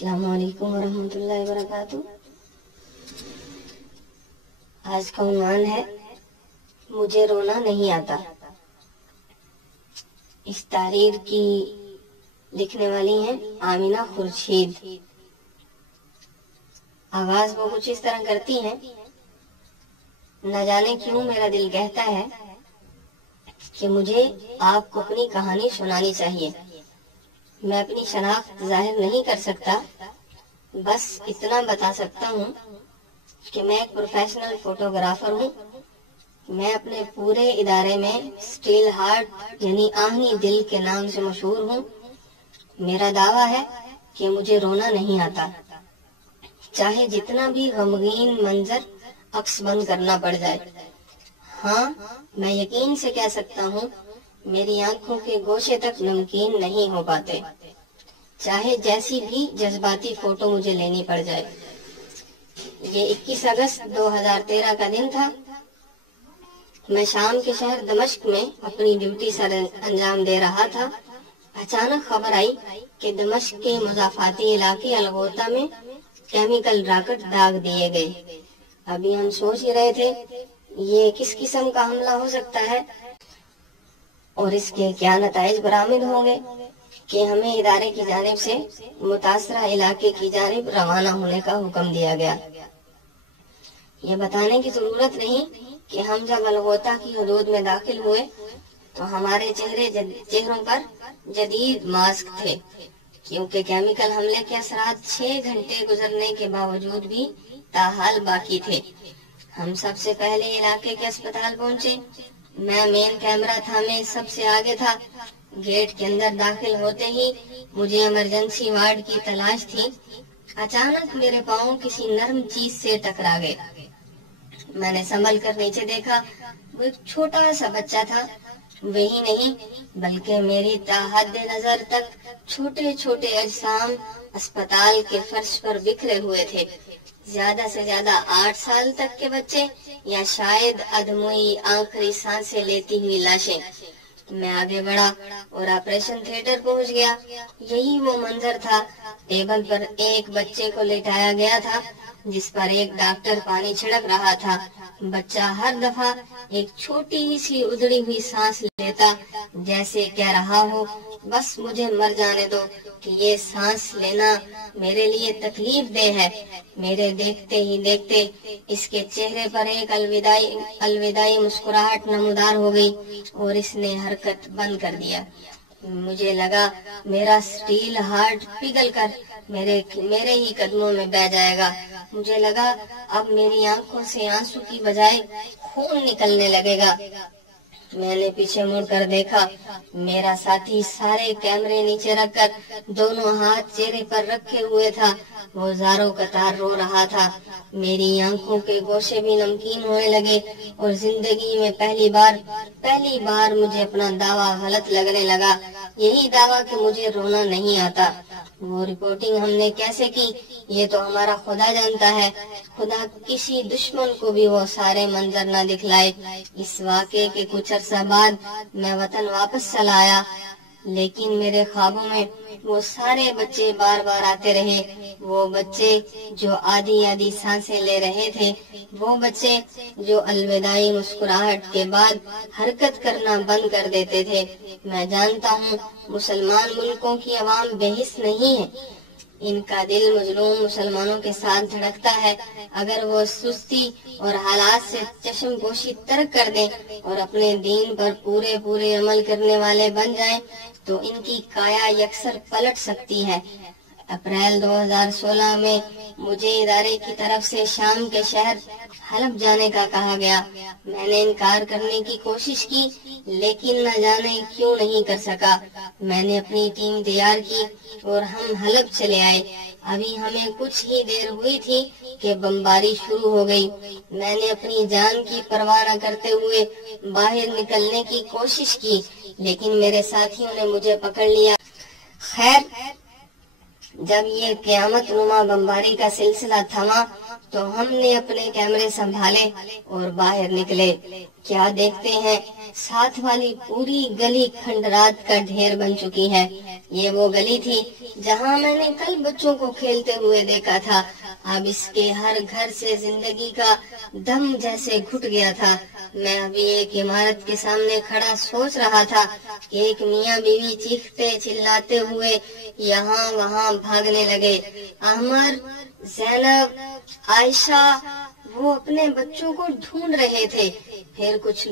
السلام علیکم ورحمۃ اللہ وبرکاتہ۔ آج کا عنوان ہے مجھے رونا نہیں آتا۔ اس تحریر کی لکھنے والی ہیں آمینہ خورشید۔ آغاز وہ کچھ اس طرح کرتی ہیں، نہ جانے کیوں میرا دل کہتا ہے کہ مجھے آپ کو اپنی کہانی سنانی چاہیے۔ میں اپنی شناخت ظاہر نہیں کر سکتا، بس اتنا بتا سکتا ہوں کہ میں ایک پروفیشنل فوٹوگرافر ہوں۔ میں اپنے پورے ادارے میں اسٹیل ہارٹ یعنی آہنی دل کے نام سے مشہور ہوں۔ میرا دعویٰ ہے کہ مجھے رونا نہیں آتا، چاہے جتنا بھی غمگین منظر عکس بند کرنا پڑ جائے۔ ہاں، میں یقین سے کہہ سکتا ہوں میری آنکھوں کے گوشے تک نمکین نہیں ہو پاتے، چاہے جیسی بھی جذباتی فوٹو مجھے لینی پڑ جائے۔ یہ 21 اگست 2013 کا دن تھا۔ میں شام کے شہر دمشق میں اپنی ڈیوٹی سر انجام دے رہا تھا۔ اچانک خبر آئی کہ دمشق کے مضافاتی علاقے الغوطہ میں کیمیکل راکٹ داغ دیے گئے۔ ابھی ہم سوچ ہی رہے تھے یہ کس قسم کا حملہ ہو سکتا ہے اور اس کے کیا نتائج برآمد ہوں گے کہ ہمیں ادارے کی جانب سے متاثرہ علاقے کی جانب روانہ ہونے کا حکم دیا گیا۔ یہ بتانے کی ضرورت نہیں کہ ہم جب الغوطہ کی حدود میں داخل ہوئے تو ہمارے چہروں پر جدید ماسک تھے، کیونکہ کیمیکل حملے کے اثرات 6 گھنٹے گزرنے کے باوجود بھی تاحال باقی تھے۔ ہم سب سے پہلے علاقے کے اسپتال پہنچے۔ میں مین کیمرہ تھامے سب سے آگے تھا۔ گیٹ کے اندر داخل ہوتے ہی مجھے ایمرجنسی وارڈ کی تلاش تھی۔ اچانک میرے پاؤں کسی نرم چیز سے ٹکرا گئے۔ میں نے سنبھل کر نیچے دیکھا، وہ ایک چھوٹا سا بچہ تھا۔ وہی نہیں بلکہ میری تا حد نظر تک چھوٹے چھوٹے اجسام اسپتال کے فرش پر بکھرے ہوئے تھے۔ زیادہ سے زیادہ 8 سال تک کے بچے یا شاید ادموئی آخری سانسیں لیتی ہوئی لاشیں۔ میں آگے بڑھا اور آپریشن تھیٹر پہنچ گیا۔ یہی وہ منظر تھا۔ ٹیبل پر ایک بچے کو لٹایا گیا تھا جس پر ایک ڈاکٹر پانی چھڑک رہا تھا۔ بچہ ہر دفعہ ایک چھوٹی سی ادڑی ہوئی سانس لیتا، جیسے کہہ رہا ہو بس مجھے مر جانے دو، کہ یہ سانس لینا میرے لیے تکلیف دہ ہے۔ میرے دیکھتے ہی دیکھتے اس کے چہرے پر ایک الوداعی مسکراہٹ نمودار ہو گئی اور اس نے حرکت بند کر دیا۔ مجھے لگا میرا اسٹیل ہارٹ پگھل کر میرے ہی قدموں میں بہہ جائے گا۔ مجھے لگا اب میری آنکھوں سے آنسو کی بجائے خون نکلنے لگے گا۔ میں نے پیچھے مڑ کر دیکھا، میرا ساتھی سارے کیمرے نیچے رکھ کر دونوں ہاتھ چہرے پر رکھے ہوئے تھا۔ وہ زاروں قطار رو رہا تھا۔ میری آنکھوں کے گوشے بھی نمکین ہونے لگے اور زندگی میں پہلی بار مجھے اپنا دعویٰ غلط لگنے لگا، یہی دعویٰ کہ مجھے رونا نہیں آتا۔ وہ رپورٹنگ ہم نے کیسے کی یہ تو ہمارا خدا جانتا ہے۔ خدا کسی دشمن کو بھی وہ سارے منظر نہ دکھلائے۔ اس واقعے کے کچھ عرصہ بعد میں وطن واپس چلا آیا، لیکن میرے خوابوں میں وہ سارے بچے بار بار آتے رہے۔ وہ بچے جو آدھی سانسیں لے رہے تھے، وہ بچے جو الوداعی مسکراہٹ کے بعد حرکت کرنا بند کر دیتے تھے۔ میں جانتا ہوں مسلمان ملکوں کی عوام بے حس نہیں ہے، ان کا دل مظلوم مسلمانوں کے ساتھ دھڑکتا ہے۔ اگر وہ سستی اور حالات سے چشم پوشی ترک کر دیں اور اپنے دین پر پورے عمل کرنے والے بن جائیں تو ان کی کایا یکسر پلٹ سکتی ہے۔ اپریل 2016 میں مجھے ادارے کی طرف سے شام کے شہر حلب جانے کا کہا گیا۔ میں نے انکار کرنے کی کوشش کی، لیکن نہ جانے کیوں نہیں کر سکا۔ میں نے اپنی ٹیم تیار کی اور ہم حلب چلے آئے۔ ابھی ہمیں کچھ ہی دیر ہوئی تھی کہ بمباری شروع ہو گئی۔ میں نے اپنی جان کی پرواہ نہ کرتے ہوئے باہر نکلنے کی کوشش کی، لیکن میرے ساتھیوں نے مجھے پکڑ لیا۔ خیر، جب یہ قیامت نما بمباری کا سلسلہ تھما تو ہم نے اپنے کیمرے سنبھالے اور باہر نکلے۔ کیا دیکھتے ہیں، ساتھ والی پوری گلی کھنڈرات کا ڈھیر بن چکی ہے۔ یہ وہ گلی تھی جہاں میں نے کل بچوں کو کھیلتے ہوئے دیکھا تھا۔ اب اس کے ہر گھر سے زندگی کا دم جیسے گھٹ گیا تھا۔ میں ابھی ایک عمارت کے سامنے کھڑا سوچ رہا تھا کہ ایک میاں بیوی چیختے چلاتے ہوئے یہاں وہاں بھاگنے لگے۔ احمد، زینب، عائشہ وہ اپنے بچوں کو ڈھونڈ رہے تھے۔ پھر کچھ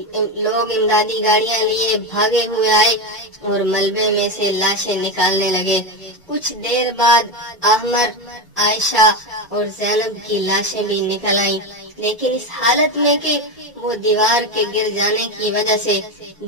لوگ امدادی گاڑیاں لیے بھاگے ہوئے آئے اور ملبے میں سے لاشیں نکالنے لگے۔ کچھ دیر بعد احمد، عائشہ اور زینب کی لاشیں بھی نکل آئیں، لیکن اس حالت میں کہ وہ دیوار کے گر جانے کی وجہ سے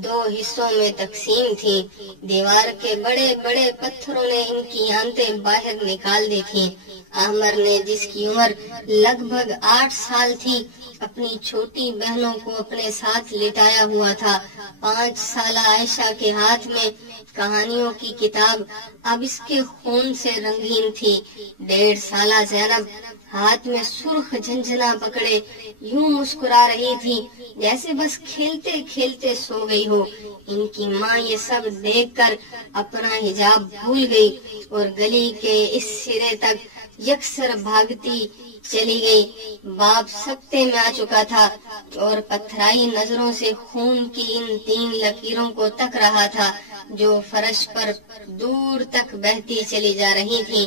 دو حصوں میں تقسیم تھی۔ دیوار کے بڑے بڑے پتھروں نے ان کی آنتیں باہر نکال دی تھیں۔ احمد نے، جس کی عمر لگ بھگ 8 سال تھی، اپنی چھوٹی بہنوں کو اپنے ساتھ لٹایا ہوا تھا۔ 5 سالہ عائشہ کے ہاتھ میں کہانیوں کی کتاب اب اس کے خون سے رنگین تھی۔ 1.5 سالہ زینب ہاتھ میں سرخ جھنجھنا پکڑے یوں مسکرا رہی تھی جیسے بس کھیلتے کھیلتے سو گئی ہو۔ ان کی ماں یہ سب دیکھ کر اپنا حجاب بھول گئی اور گلی کے اس سرے تک یکسر بھاگتی چلی گئی۔ باپ سکتے میں آ چکا تھا اور پتھرائی نظروں سے خون کی ان 3 لکیروں کو تک رہا تھا جو فرش پر دور تک بہتی چلی جا رہی تھی۔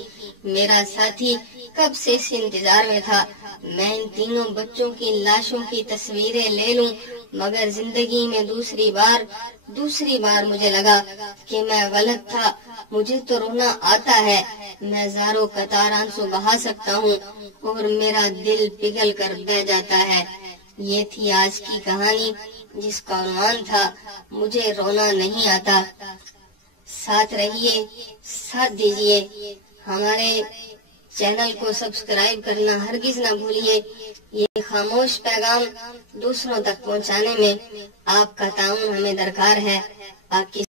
میرا ساتھی کب سے اس انتظار میں تھا میں ان تینوں بچوں کی لاشوں کی تصویریں لے لوں، مگر زندگی میں دوسری بار مجھے لگا کہ میں غلط تھا۔ مجھے تو رونا آتا ہے، میں زاروں قطار آنسو بہا سکتا ہوں اور میرا دل پگھل کر بہہ جاتا ہے۔ یہ تھی آج کی کہانی جس کا عنوان تھا مجھے رونا نہیں آتا۔ ساتھ رہیے، ساتھ دیجیے، ہمارے چینل کو سبسکرائب کرنا ہرگز نہ بھولیے۔ یہ خاموش پیغام دوسروں تک پہنچانے میں آپ کا تعاون ہمیں درکار ہے۔ آپ کی